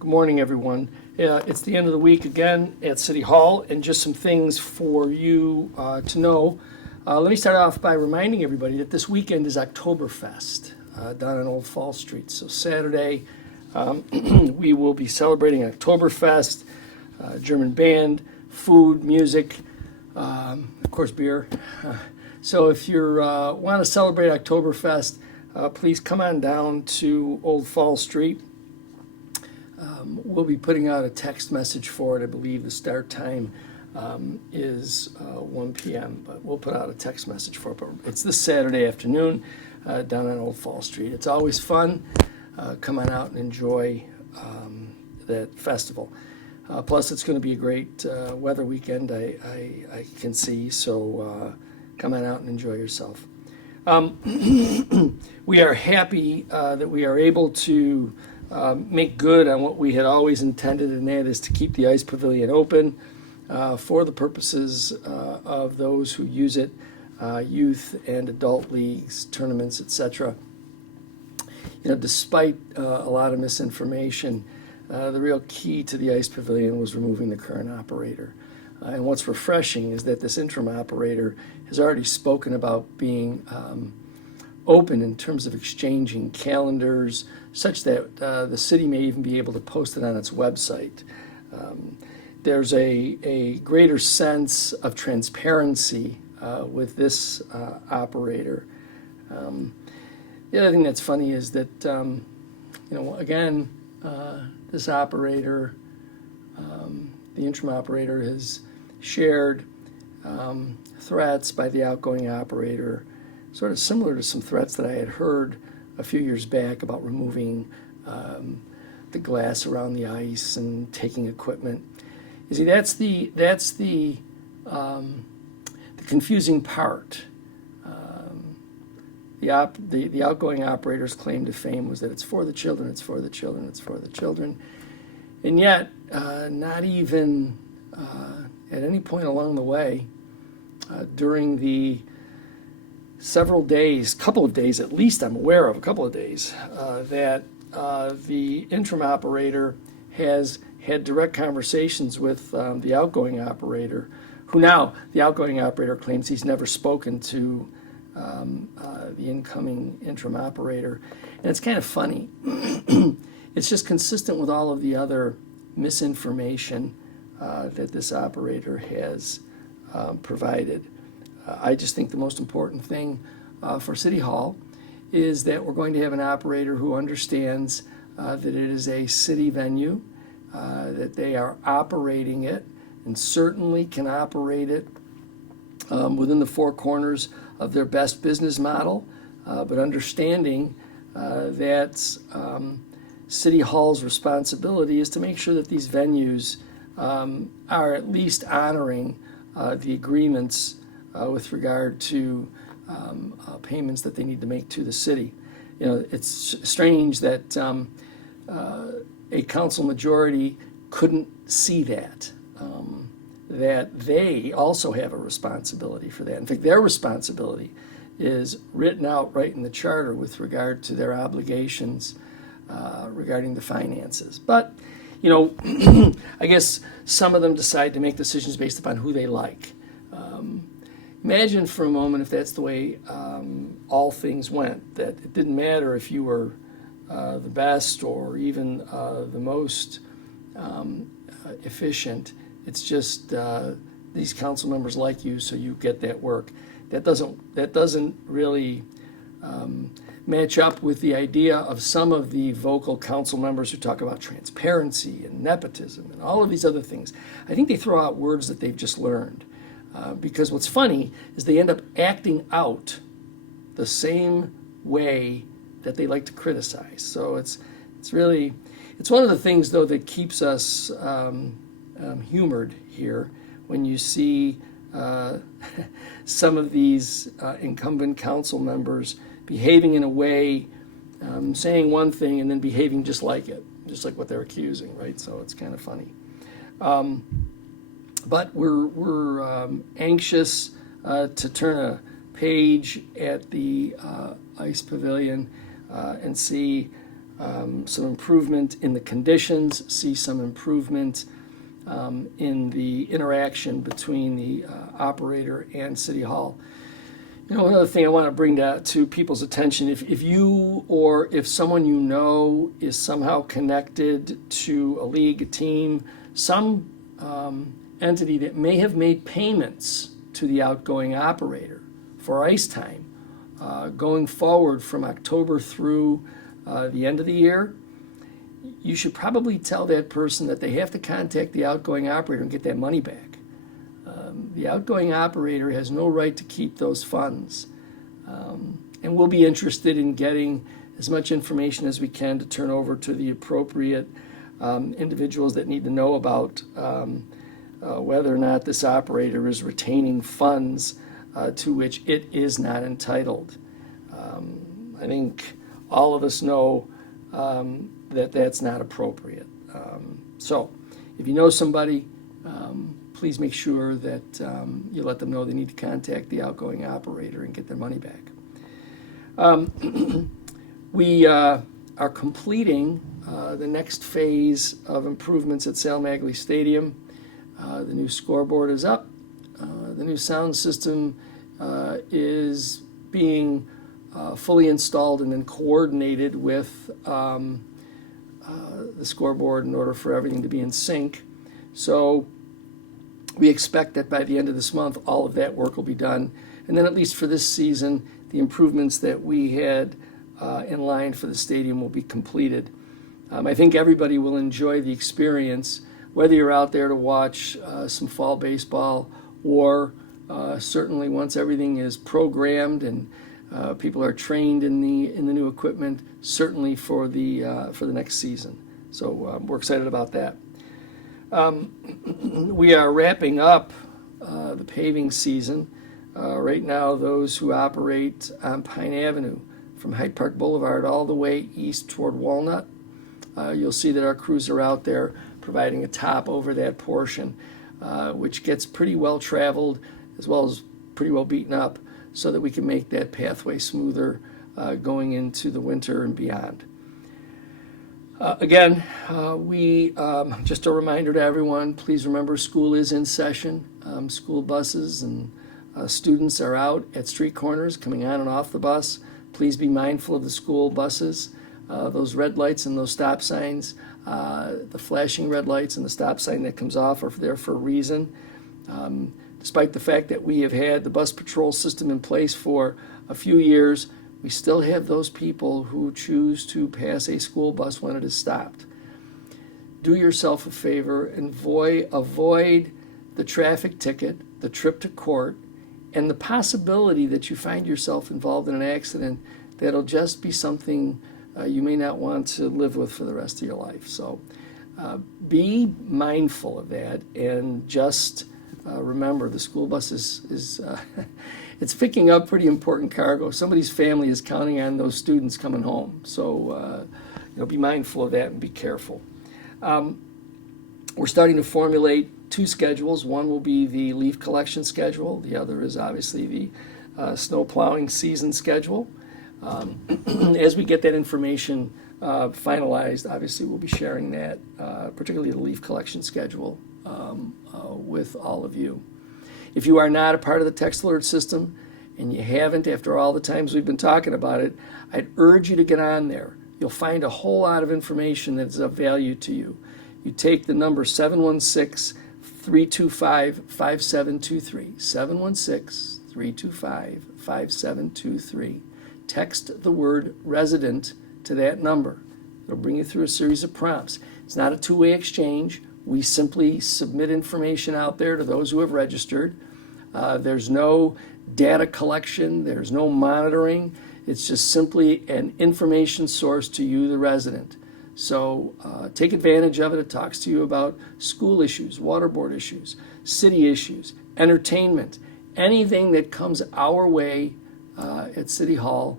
Good morning, everyone. It's the end of the week again at City Hall, and just some things for you to know. Let me start off by reminding everybody that this weekend is Oktoberfest down on Old Fall Street. So Saturday, we will be celebrating Oktoberfest, German band, food, music, of course beer. So if you want to celebrate Oktoberfest, please come on down to Old Fall Street. We'll be putting out a text message for it. I believe the start time is 1 p.m., but we'll put out a text message for it. But it's this Saturday afternoon down on Old Fall Street. It's always fun. Come on out and enjoy that festival. Plus, it's going to be a great weather weekend, I can see, so come on out and enjoy yourself. We are happy that we are able to make good on what we had always intended, and that is to keep the ice pavilion open for the purposes of those who use it, youth and adult leagues, tournaments, etc. You know, despite a lot of misinformation, the real key to the ice pavilion was removing the current operator. And what's refreshing is that this interim operator has already spoken about being open in terms of exchanging calendars, such that the city may even be able to post it on its website. There's a greater sense of transparency with this operator. The other thing that's funny is that, again, this operator, the interim operator, has shared threats by the outgoing operator, sort of similar to some threats that I had heard a few years back about removing the glass around the ice and taking equipment. You see, that's the confusing part. The outgoing operator's claim to fame was that it's for the children, it's for the children, it's for the children, and yet not even at any point along the way during the several days, couple of days at least, I'm aware of a couple of days, that the interim operator has had direct conversations with the outgoing operator, who now, the outgoing operator claims he's never spoken to the incoming interim operator. And it's kind of funny. It's just consistent with all of the other misinformation that this operator has provided. I just think the most important thing for City Hall is that we're going to have an operator who understands that it is a city venue, that they are operating it, and certainly can operate it within the four corners of their best business model, but understanding that City Hall's responsibility is to make sure that these venues are at least honoring the agreements with regard to payments that they need to make to the city. You know, it's strange that a council majority couldn't see that they also have a responsibility for that. In fact, their responsibility is written out right in the charter with regard to their obligations regarding the finances. But, I guess some of them decide to make decisions based upon who they like. Imagine for a moment if that's the way all things went, that it didn't matter if you were the best or even the most efficient. It's just these council members like you, so you get that work. That doesn't really match up with the idea of some of the vocal council members who talk about transparency and nepotism and all of these other things. I think they throw out words that they've just learned. Because what's funny is they end up acting out the same way that they like to criticize. So it's one of the things, though, that keeps us humored here when you see some of these incumbent council members behaving in a way, saying one thing and then behaving just like what they're accusing, right? So it's kind of funny. But we're anxious to turn a page at the Ice Pavilion and see some improvement in the conditions, see some improvement in the interaction between the operator and City Hall. You know, another thing I want to bring to people's attention, if you or if someone you know is somehow connected to a league, a team, some entity that may have made payments to the outgoing operator for ice time going forward from October through the end of the year, you should probably tell that person that they have to contact the outgoing operator and get that money back. The outgoing operator has no right to keep those funds. And we'll be interested in getting as much information as we can to turn over to the appropriate individuals that need to know about whether or not this operator is retaining funds to which it is not entitled. I think all of us know that that's not appropriate. So if you know somebody, please make sure that you let them know they need to contact the outgoing operator and get their money back. We are completing the next phase of improvements at Sal Magley Stadium. The new scoreboard is up. The new sound system is being fully installed and then coordinated with the scoreboard in order for everything to be in sync. So we expect that by the end of this month, all of that work will be done. And then at least for this season, the improvements that we had in line for the stadium will be completed. I think everybody will enjoy the experience, whether you're out there to watch some fall baseball or certainly once everything is programmed and people are trained in the new equipment, certainly for the next season. So we're excited about that. We are wrapping up the paving season. Right now, those who operate on Pine Avenue from Hyde Park Boulevard all the way east toward Walnut, you'll see that our crews are out there providing a top over that portion, which gets pretty well traveled as well as pretty well beaten up, so that we can make that pathway smoother going into the winter and beyond. Again, just a reminder to everyone, please remember school is in session. School buses and students are out at street corners coming on and off the bus. Please be mindful of the school buses. Those red lights and those stop signs, the flashing red lights and the stop sign that comes off are there for a reason. Despite the fact that we have had the bus patrol system in place for a few years, we still have those people who choose to pass a school bus when it is stopped. Do yourself a favor and avoid the traffic ticket, the trip to court, and the possibility that you find yourself involved in an accident that'll just be something you may not want to live with for the rest of your life. So be mindful of that, and just remember the school bus is it's picking up pretty important cargo. Somebody's family is counting on those students coming home. So be mindful of that and be careful. We're starting to formulate two schedules. One will be the leaf collection schedule. The other is obviously the snow plowing season schedule. As we get that information finalized, obviously we'll be sharing that, particularly the leaf collection schedule, with all of you. If you are not a part of the text alert system, and you haven't after all the times we've been talking about it, I'd urge you to get on there. You'll find a whole lot of information that's of value to you. You take the number 716-325-5723, 716-325-5723. Text the word resident to that number. It'll bring you through a series of prompts. It's not a two-way exchange. We simply submit information out there to those who have registered. There's no data collection. There's no monitoring. It's just simply an information source to you, the resident. So take advantage of it. It talks to you about school issues, water board issues, city issues, entertainment, anything that comes our way at City Hall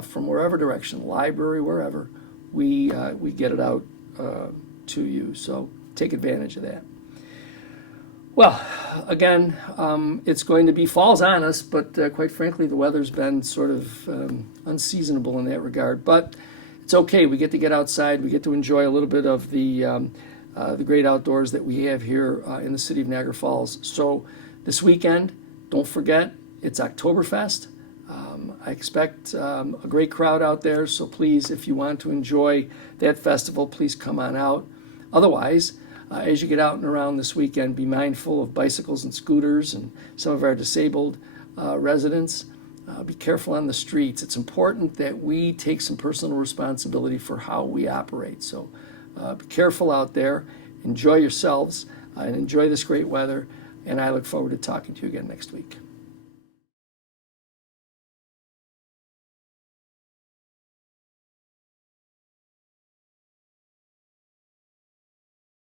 from wherever direction, library, wherever, we get it out to you. So take advantage of that. Well, again, it's going to be, fall's on us, but quite frankly, the weather's been sort of unseasonable in that regard. But it's okay. We get to get outside. We get to enjoy a little bit of the great outdoors that we have here in the city of Niagara Falls. So this weekend, don't forget, it's Oktoberfest. I expect a great crowd out there, so please, if you want to enjoy that festival, please come on out. Otherwise, as you get out and around this weekend, be mindful of bicycles and scooters and some of our disabled residents. Be careful on the streets. It's important that we take some personal responsibility for how we operate. So be careful out there. Enjoy yourselves and enjoy this great weather. And I look forward to talking to you again next week.